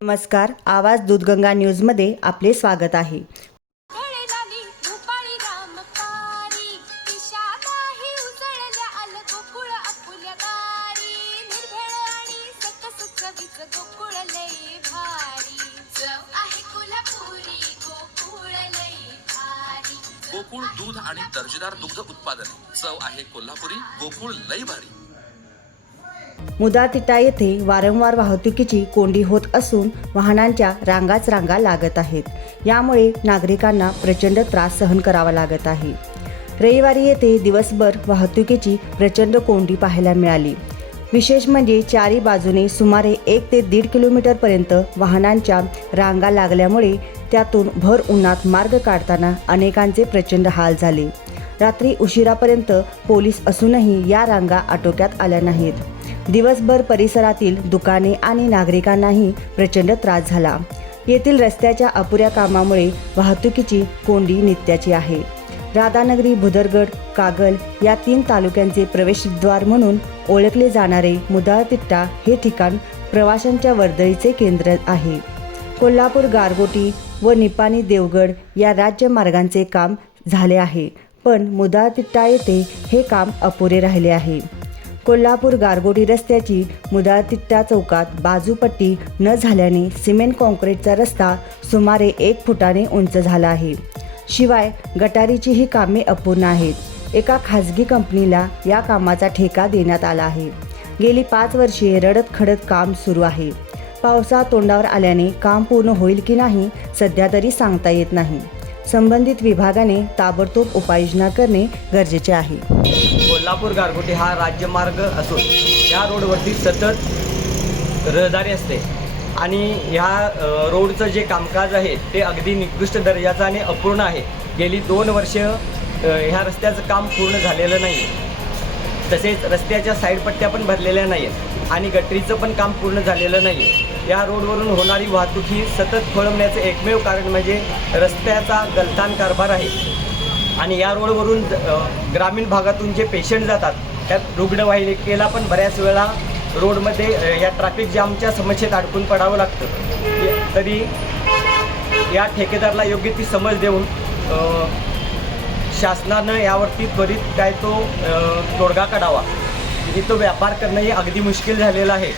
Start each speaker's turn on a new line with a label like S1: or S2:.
S1: नमस्कार आवाज दूधगंगा न्यूजमध्ये आपले स्वागत आहे.
S2: गोकुळ
S3: दूध आणि दर्जेदार दुग्ध उत्पादन. चव आहे कोल्हापुरी गोकुळ लई भारी.
S1: मुदातिट्टा येथे वारंवार वाहतुकीची कोंडी होत असून वाहनांच्या रांगाच रांगा लागत आहेत. यामुळे नागरिकांना प्रचंड त्रास सहन करावा लागत आहे. रविवारी येथे दिवसभर वाहतुकीची प्रचंड कोंडी पाहायला मिळाली. विशेष म्हणजे चारी बाजूने सुमारे एक ते दीड किलोमीटरपर्यंत वाहनांच्या रांगा लागल्यामुळे त्यातून भर उन्हात मार्ग काढताना अनेकांचे प्रचंड हाल झाले. रात्री उशिरापर्यंत पोलीस असूनही या रांगा आटोक्यात आल्या नाहीत. दिवसभर परिसरातील दुकाने आणि नागरिकांनाही प्रचंड त्रास झाला. येथील रस्त्याच्या अपुऱ्या कामामुळे वाहतुकीची कोंडी नित्याची आहे. राधानगरी भुदरगड कागल या तीन तालुक्यांचे प्रवेशद्वार म्हणून ओळखले जाणारे मुदाळतिट्टा हे ठिकाण प्रवाशांच्या वर्दळीचे केंद्र आहे. कोल्हापूर गारगोटी व निपाणी देवगड या राज्यमार्गांचे काम झाले आहे. पण मुदाळतिट्टा येथे हे काम अपुरे राहिले आहे. कोल्हापूर गारगोटी रस्त्याची मुदाळतिट्टा चौकात बाजूपट्टी न झाल्याने सिमेंट कॉन्क्रीटचा रस्ता सुमारे एक फुटाने उंच झाला आहे. शिवाय गटारीची ही कामे अपूर्ण आहेत. एका खाजगी कंपनीला या कामाचा ठेका देण्यात आला आहे. गेली पाच वर्षे रडत खडत काम सुरू आहे. पावसा तोंडावर आल्याने काम पूर्ण होईल की नाही सध्या तरी सांगता येत नाही. संबंधित विभागाने ताबडतोब उपाययोजना करणे गरजेचे आहे.
S4: कोल्हापूर गारगोटी हा राज्यमार्ग असून या रोडवरती सतत रहदारी असते आणि ह्या रोडचं जे कामकाज आहे ते अगदी निकृष्ट दर्जाचं आणि अपूर्ण आहे. गेली दोन वर्ष ह्या रस्त्याचं काम पूर्ण झालेलं नाही तसेच रस्त्याच्या साईड पट्ट्या पण भरलेल्या नाही आहेत आणि गटरीचं पण काम पूर्ण झालेलं नाही आहे या रोडवरून होणारी वाहतूक ही सतत खोळंबण्याचं एकमेव कारण म्हणजे रस्त्याचा गलथान कारभार आहे. आणि या रोडवरून ग्रामीण भागातून जे पेशंट जातात त्यात रुग्णवाहिकेला पण बऱ्याच वेळा रोडमध्ये या ट्रॅफिक जामच्या समस्येत अडकून पडावं लागतं. तरी या ठेकेदारला योग्य ती समज देऊन शासनानं यावरती त्वरित काय तो तोडगा काढावा. इथं व्यापार करणंही अगदी मुश्किल झालेलं आहे.